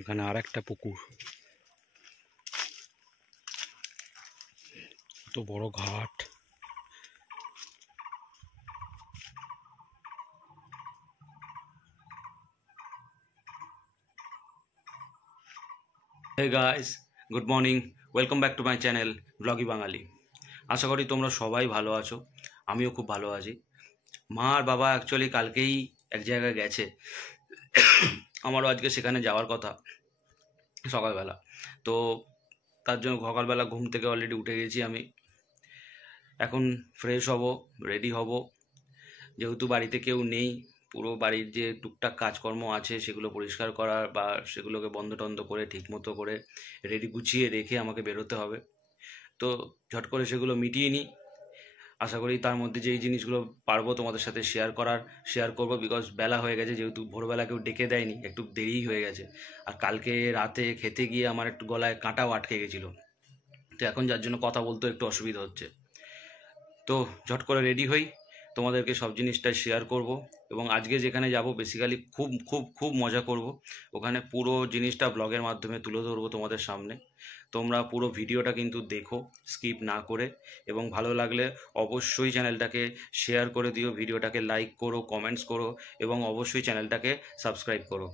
এখানে আর একটা পুকুর, কত বড় ঘাট। Hey guys, good morning. Welcome back to my channel ব্লগি বাঙালি। আশা করি তোমরা সবাই ভালো আছো, আমিও খুব ভালো আছি। মা আর বাবা অ্যাকচুয়ালি কালকেই এক জায়গায় গেছে, আমারও আজকে সেখানে যাওয়ার কথা সকালবেলা। তো তার জন্য সকালবেলা ঘুম থেকে অলরেডি উঠে গেছি আমি। এখন ফ্রেশ হব, রেডি হব, যেহেতু বাড়িতে কেউ নেই। পুরো বাড়ির যে টুকটাক কাজকর্ম আছে সেগুলো পরিষ্কার করার বা সেগুলোকে বন্ধ টন্ধ করে ঠিকমতো করে রেডি গুছিয়ে রেখে আমাকে বেরোতে হবে। তো ঝট করে সেগুলো মিটিয়ে নিই। আশা করি তার মধ্যে যেই জিনিসগুলো পারবো তোমাদের সাথে শেয়ার করবো, বিকজ বেলা হয়ে গেছে, যেহেতু ভোরবেলা কেউ ডেকে দেয়নি, একটু দেরিই হয়ে গেছে। আর কালকে রাতে খেতে গিয়ে আমার একটু গলায় কাঁটাও আটকে গেছিলো, তো এখন যার জন্য কথা বলতেও একটু অসুবিধা হচ্ছে। তো ঝট করে রেডি হই, তোমাদেরকে সব জিনিসটাই শেয়ার করব। এবং আজকে যেখানে যাব বেসিক্যালি খুব খুব খুব মজা করব, ওখানে পুরো জিনিসটা ব্লগের মাধ্যমে তুলে ধরবো তোমাদের সামনে। তোমরা পুরো ভিডিওটা কিন্তু দেখো স্কিপ না করে, এবং ভালো লাগলে অবশ্যই চ্যানেলটাকে শেয়ার করে দিও, ভিডিওটাকে লাইক করো, কমেন্টস করো, এবং অবশ্যই চ্যানেলটাকে সাবস্ক্রাইব করো।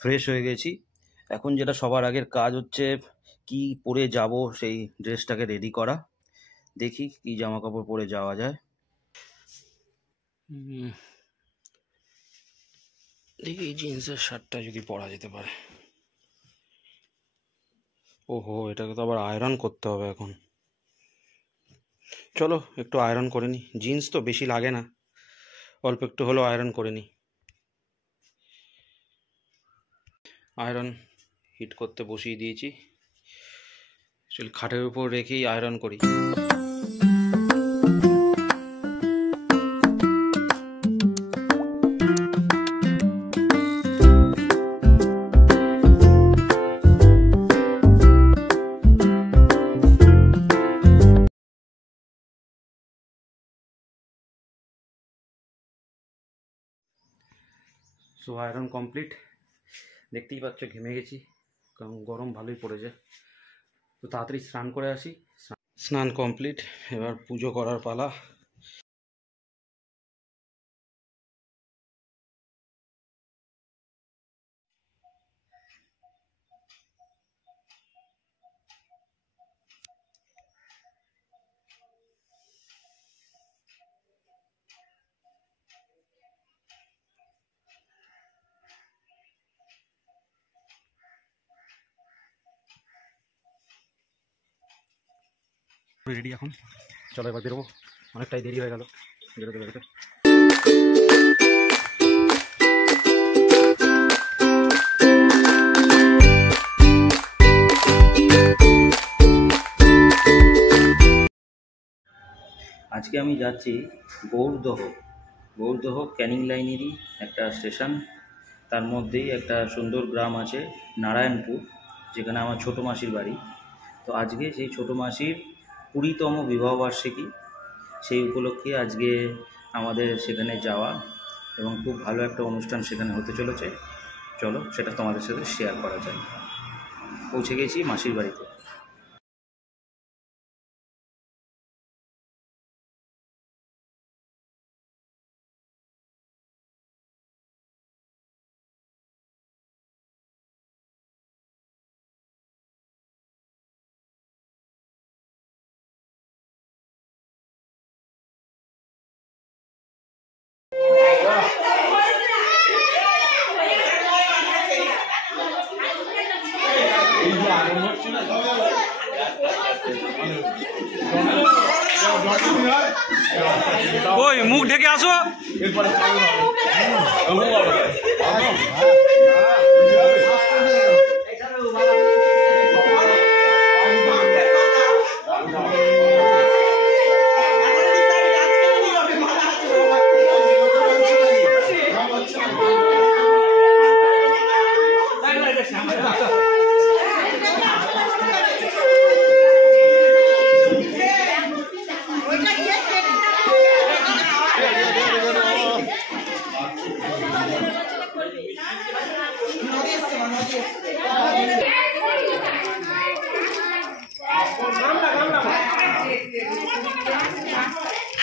ফ্রেশ হয়ে গেছি, এখন যেটা সবার আগের কাজ হচ্ছে কি পরে যাব সেই ড্রেসটাকে রেডি করা। দেখি কি জামা কাপড় পরে যাওয়া যায়। দেখি জিন্সের শার্টটা যদি পরা যেতে পারে। ওহো, এটাকে তো আবার আয়রন করতে হবে এখন। চলো একটু আয়রন করে নিই, জিন্স তো বেশি লাগে না, অল্প একটু হলেও আয়রন করে নিই। আয়রন হিট করতে বসিয়ে দিয়েছি, খাটের উপর রেখেই আয়রন করি। সো আয়রন কমপ্লিট, দেখতেই পাচ্ছ ঘেমে গেছি, কারণ গরম ভালোই পড়েছে। তো তাড়াতাড়ি স্নান করে আসি। স্নান কমপ্লিট, এবার পুজো করার পালা। রেডি এখন, চলো এবার বেরোবো, অনেকটাই দেরি হয়ে গেল বেরোতে বেরোতে। আজকে আমি যাচ্ছি গৌরদহ ক্যানিং লাইনেরই একটা স্টেশন, তার মধ্যেই একটা সুন্দর গ্রাম আছে নারায়ণপুর, যেখানে আমার ছোটো মাসির বাড়ি। তো আজকে সেই ছোটো মাসির 20তম বিবাহবার্ষিকী, সেই উপলক্ষে আজকে আমাদের সেখানে যাওয়া, এবং খুব ভালো একটা অনুষ্ঠান সেখানে হতে চলেছে। চলো সেটা তোমাদের সাথে শেয়ার করা যায়। পৌঁছে গেছি মাসির বাড়িতে। ওই মুখ ঢেকে আসো।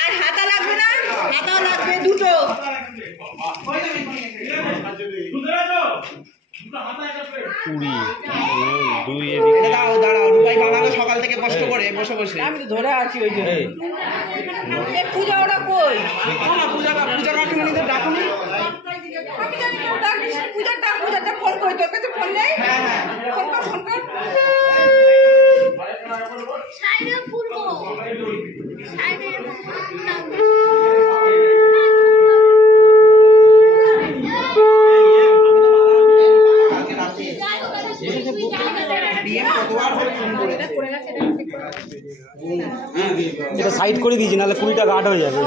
আর হাতা লাগবে না, হাতাও লাগবে দুটো। দাঁড়াও দাঁড়াও, রূপাই বানালো সকাল থেকে কষ্ট করে বসে বসে। আমি তো ধরে আছি ওই জন্য। পূজা ওরা কই? পূজা কাকিমণিদের ডাকুনি। আমি জানি কেউ ডাকিস, পূজাটা ফোন করি, তোর কাছে ফোন নেই? ফোন কর। সাইডে পুরো সাইডে এটা সাইড করে দিয়েছি, নাহলে 20টা গার্ড হয়ে যাবে।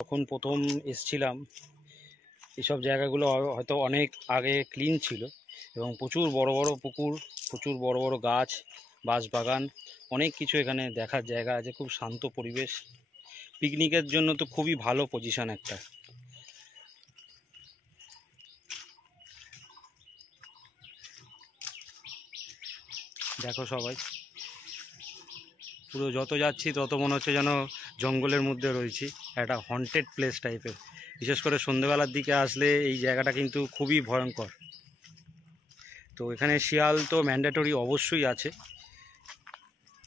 যখন প্রথম এসছিলাম এইসব জায়গাগুলো হয়তো অনেক আগে ক্লিন ছিল এবং প্রচুর বড় বড় পুকুর, প্রচুর বড় বড় গাছ, বাঁশবাগান, অনেক কিছু এখানে দেখার জায়গা আছে। খুব শান্ত পরিবেশ, পিকনিকের জন্য তো খুবই ভালো পজিশন একটা। দেখো সবাই, পুরো যত যাচ্ছি তত মনে হচ্ছে যেন জঙ্গলের মধ্যে রয়েছি, একটা হন্টেড প্লেস টাইপের। বিশেষ করে সন্ধ্যেবেলার দিকে আসলে এই জায়গাটা কিন্তু খুবই ভয়ঙ্কর। তো এখানে শিয়াল তো ম্যান্ডেটরি অবশ্যই আছে,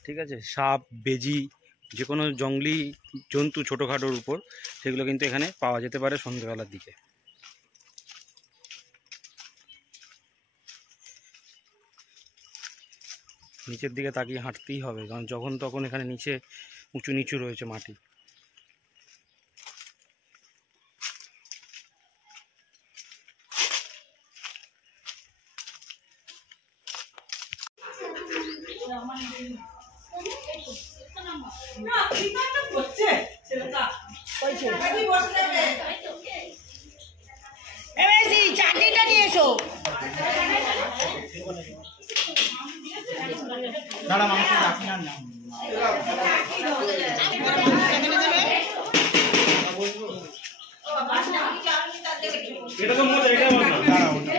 ঠিক আছে। সাপ, বেজি, যে কোনো জঙ্গলি জন্তু ছোটোখাটোর উপর সেগুলো কিন্তু এখানে পাওয়া যেতে পারে সন্ধ্যেবেলার দিকে। নিচের দিকে তাকিয়ে হাঁটতেই হবে, কারণ যখন তখন এখানে নিচে উঁচু নিচু রয়েছে মাটি। চাটনিটা নিয়ে এসো।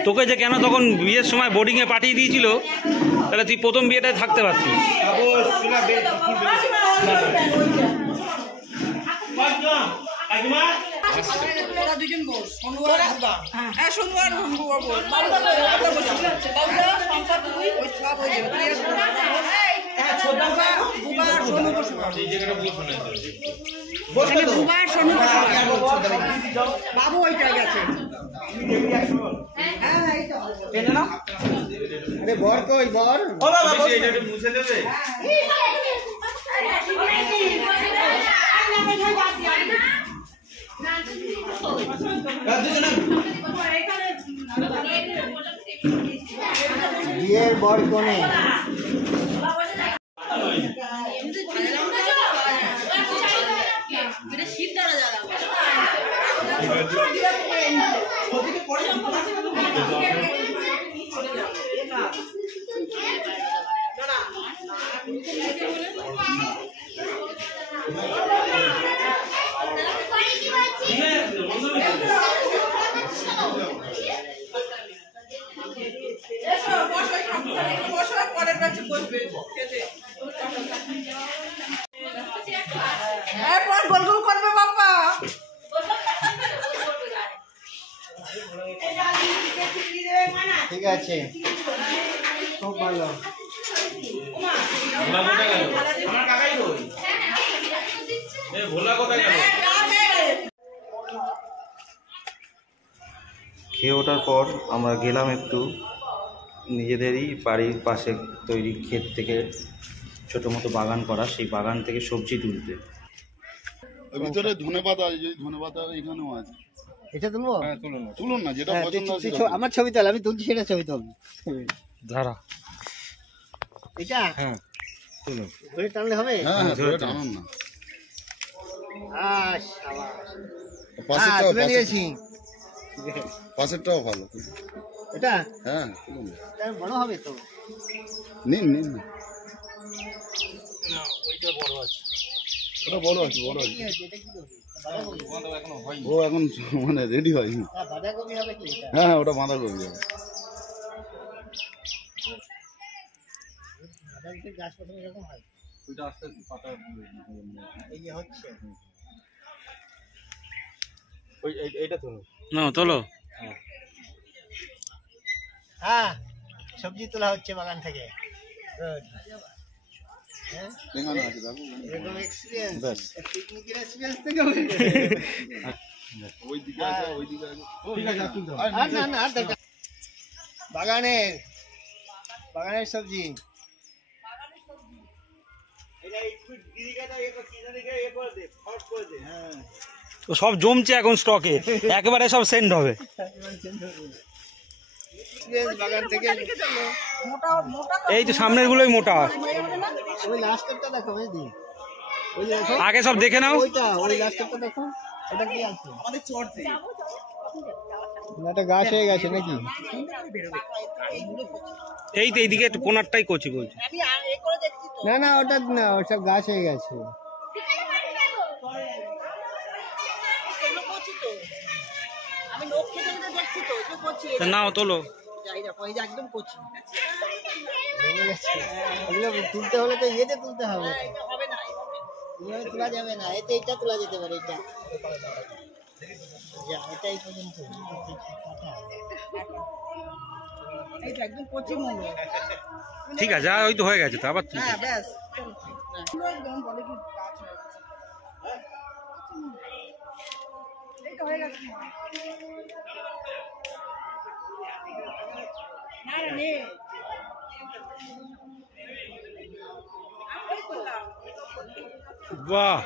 তোকে যে কেন তখন বিয়ের সময় বোর্ডিংয়ে পাঠিয়ে দিয়েছিল, তাহলে তুই প্রথম বিয়েটায় থাকতে পারতিস। বাবু ওইটা গেছে। আরে বর কই বর? মুছে দেবে। বিয়ের বর কোণে গোল গোল করবে বাবা। ঠিক আছে, খুব ভালো। খেয়ে ওঠার পর আমরা গেলাম একটু নিজেদেরই বাড়ির পাশে তৈরি ক্ষেত থেকে ছোটো মতো বাগান করা, সেই বাগান থেকে সবজি তুলতে। ভিতরে ধনেপাতা আছে, ধনেপাতা এখানেও আছে। এটা তুলবো? হ্যাঁ তুলুন না, যেটা পছন্দ আছে। আমার ছবি তোল, আমি তুলছি সেটা ছবি তোল। ধারা এটা হ্যাঁ তুলুন। ধরে টানলে হবে? হ্যাঁ ধরে টানুন না। তুলে নিয়েছি। পাশেরটাও ভালো। এটা হ্যাঁ তুলুন, এটা বড় হবে তো। নিন নিন। ওটা বড় আছে, বড় আছে। ও এখন মানে রেডি হয়নি। বাঁধাকপি হবে কি? হ্যাঁ ওটা বাঁধাকপি হবে। বাঁধাকপির গাছ প্রথমে এরকম হয়। এই যে হচ্ছে না তোলো। হ্যাঁ, সবজি তোলা হচ্ছে বাগান থেকে। এখানে আছে দেখো। এরকম এক্সপিরিয়েন্স, পিকনিকের এক্সপিরিয়েন্স থেকে ওই দিকে আছে, ওই দিকে আছে। ঠিক আছে, তুলতে হবে। আর না না, আর দরকার বাগানের সবজি। তো সব জমছে এখন স্টকে, একেবারে সব সেন্ড হবে। বাগান থেকে এই তো সামনের গুলোই মোটা, ওই লাস্টেরটা দেখো, বুঝলি? ওই দেখো, আগে সব দেখে নাও। ওইটা ওই লাস্টেরটা দেখো, ওটা কি আছে? আমাদের চড়তে একটা গাছ হয়ে গেছে নাকি? এই তো এইদিকে একটু কোনারটাই কচি বলছি। না না, ওটা না, ওসব গাছ হয়ে গেছে। তা নাও তোলো। ওগুলো তুলতে হলে তো ইয়েতে তুলতে হবে, এইভাবে তোলা যাবে না। এতে এটা তোলা যেতে পারে, এটা এটাই পর্যন্ত। ঠিক আছে, আর ওই তো হয়ে গেছে তো, আবার তুলতে। বাহ,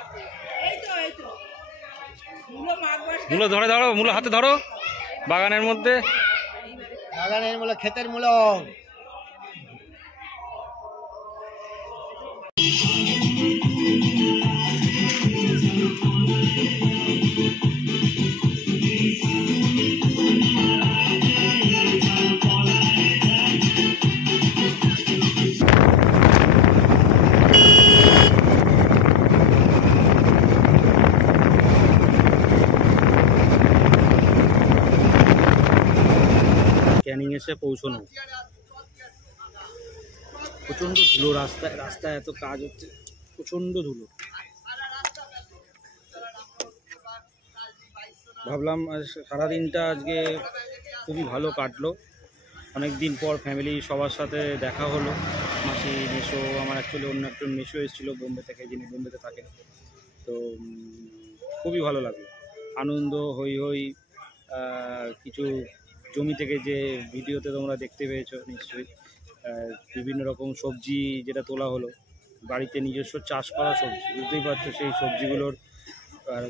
মূলো ধরে ধরো, মূলো হাতে ধরো, বাগানের মধ্যে। বাগানের মূলো, ক্ষেতের মূলো। ক্যানিং এসে পৌঁছানো, প্রচন্ড ধুলো রাস্তায়, রাস্তায় এত কাজ হচ্ছে, প্রচন্ড ধুলো। ভাবলাম সারাদিনটা আজকে খুবই ভালো কাটলো, অনেক দিন পর ফ্যামিলি সবার সাথে দেখা হলো। মাসি, মেসো, আমার অ্যাকচুয়ালি অন্য একজন মেসো এসেছিলো বোম্বে থেকে, যিনি বোম্বেতে থাকেন। তো খুবই ভালো লাগলো, আনন্দ, হই হই। কিছু জমি থেকে যে ভিডিওতে তোমরা দেখতে পেয়েছো নিশ্চয়ই, বিভিন্ন রকম সবজি যেটা তোলা হলো, বাড়িতে নিজস্ব চাষ করা সবজি, বুঝতেই পারছো সেই সবজিগুলোর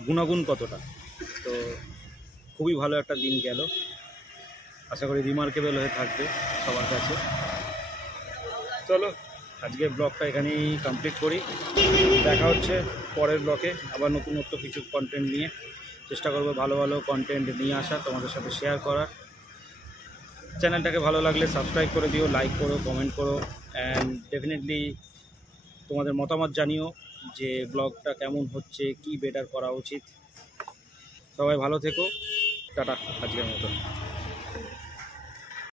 গুণাগুণ কতটা। তো খুবই ভালো একটা দিন গেল, আশা করি রিমার্কেবল হয়ে থাকবে সবার কাছে। চলো আজকের ব্লগটা এখানেই কমপ্লিট করি, দেখা হচ্ছে পরের ব্লগে আবার নতুনত্ব কিছু কন্টেন্ট নিয়ে। চেষ্টা করবো ভালো ভালো কন্টেন্ট নিয়ে আসা, তোমাদের সাথে শেয়ার করার। চ্যানেলটাকে ভালো লাগলে সাবস্ক্রাইব করে দিও, লাইক করো, কমেন্ট করো, অ্যান্ড ডেফিনেটলি তোমাদের মতামত জানিও যে ব্লগটা কেমন হচ্ছে, কি বেটার করা উচিত। সবাই ভালো থেকো, টাটা আজকের মতো।